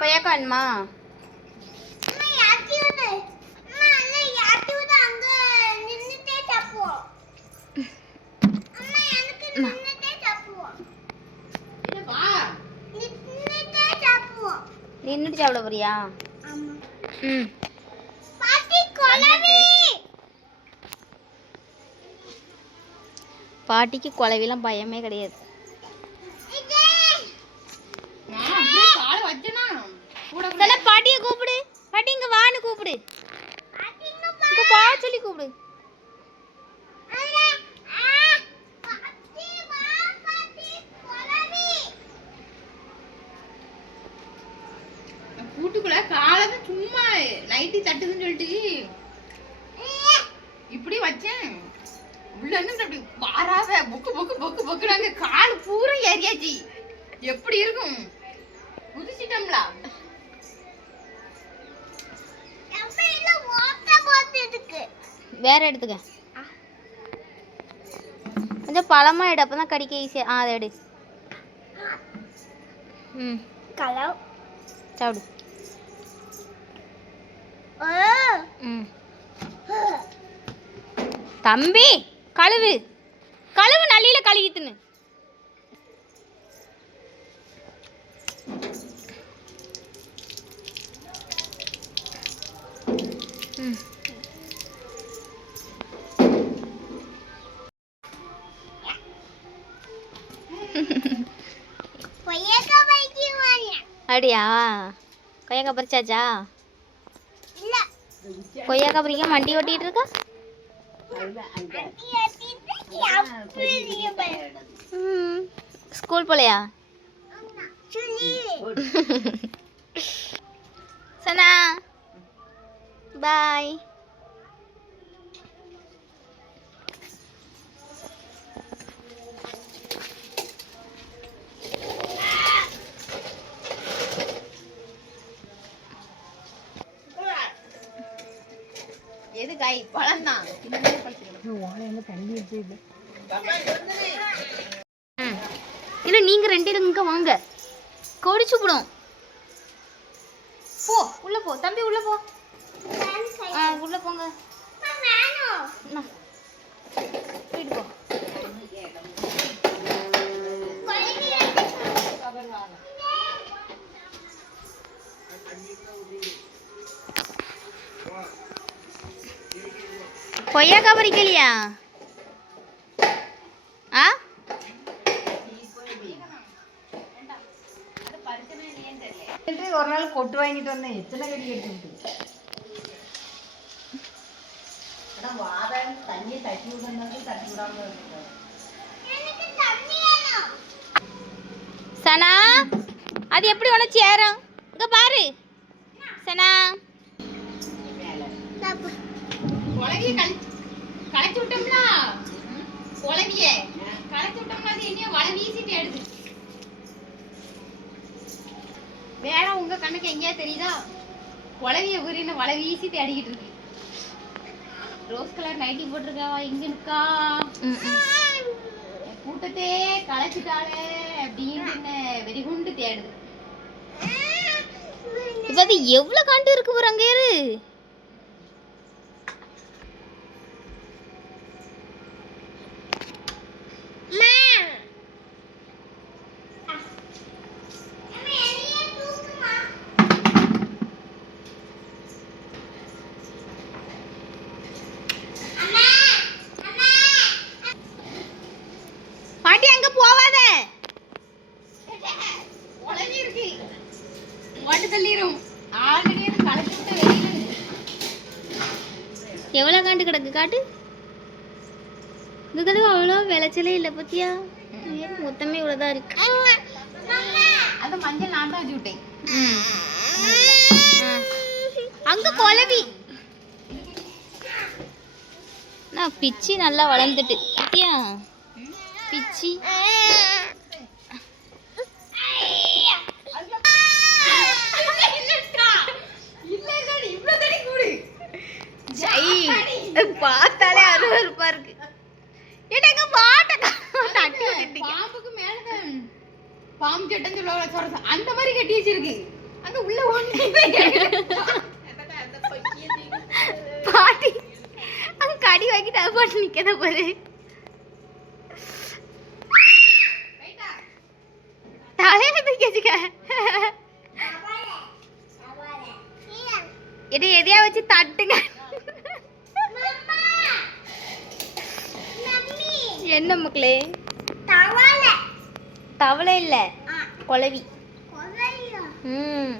கொய்யாக்கா வேணுமா? நின்னுட்டு சாப்பிட போறியா? ம். பாட்டிக்கு குழவிலாம் பயமே கிடையாது. பாட்டியை கூப்பிடு. பாட்டி இங்க வான்னு கூப்பிடு. இங்க பா சொல்லி கூப்பிடு. கூட்டுக்குள்ள காலது சும்மா நைட்டி தட்டுதுன்னு சொல்லிட்டு இப்படி வச்சேன். உள்ள இருந்து அப்படி வாராவ பொக்கு பொக்கு பொக்கு பொக்குனாங்க. கால் பூரா ஏறியாச்சு. எப்படி இருக்கும்? குதிச்சிட்டோம்ல. வேற எடுத்துக்க. கொஞ்சம் பழமா எடு, அப்பதான் கடிக்க ஈஸியா. அதை எடு. ம் கலவு சாப்பிடு. ம் தம்பி கழுவு கழுவு, நல்லில கழுவி தின்னு. ம் அப்படியா? கொய்யாக்கா பறிச்சாச்சா? கொய்யாக்கா பறிக்க வண்டி ஓட்டிட்டு இருக்கா? ஸ்கூல் போலையா? சனா பாய். எது காய்? பழம் தான். இல்லை நீங்கள் ரெண்டு இங்கே வாங்க, கொடிச்சு போடும். போ உள்ள போ தம்பி, உள்ள போ. உள்ள போங்க. வீட்டு போ. கொய்யாக்கா பறிக்கலையா? ஆ ஒரு நாள் கொட்டு வாங்கிட்டு வந்தேன். எத்தனை கடி எடுத்துக்கிட்டு தண்ணி தட்டி விடுறது தட்டி விடாம. சனா அது எப்படி உனச்சு ஏறும்? இங்க பாரு சனா. குழவிய களைச்சு விட்டோம்ல. குழவிய களைச்சு விட்டோம்னா அது என்ன வலை வீசிட்டு எடுது. வேற உங்க கண்ணுக்கு எங்கேயா தெரியுதா? குழவிய ஊரின வலை வீசி தேடிக்கிட்டு இருக்கு. ரோஸ் கலர் நைட்டி போட்டிருக்காவா? எங்க இருக்கா? கூட்டத்தே களைச்சிட்டாளே அப்படின்னு வெறிகுண்டு தேடுது. இப்ப அது எவ்வளவு காண்டு இருக்கு போறாங்க யாரு? பாட்டி அங்க போவாத, உலகி இருக்கு ஓட்டு தள்ளிரும். ஆல்ரெடி அது களைச்சு விட்டு வெளியில எவ்வளவு காண்டு கிடக்கு காட்டு. இந்த தடவை அவ்வளோ விளைச்சலே இல்லை பத்தியா? மொத்தமே இவ்வளோதான் இருக்கு. அது மஞ்சள் நான் தான் வச்சு விட்டேன். அங்க குழவி நான் பிச்சி நல்லா வளர்ந்துட்டு பத்தியா? பிச்சி பார்த்தாலே அருவருப்பா இருக்கு. எங்க பாட்டை தட்டி விட்டுட்டீங்க. பாம்புக்கு மேல பாம்பு சட்டம் சொல்லுவாங்க, அந்த மாதிரி கட்டி வச்சிருக்கு. அங்க உள்ள ஒண்ணுமே பாட்டி அங்க கடி வாங்கிட்டு அது பாட்டு நிக்கத பாரு. தலையில தூக்கி வச்சுக்க. இதை எதையா வச்சு தட்டுங்க. என்ன மக்களே? தவளை இல்ல, குளவி. ம்.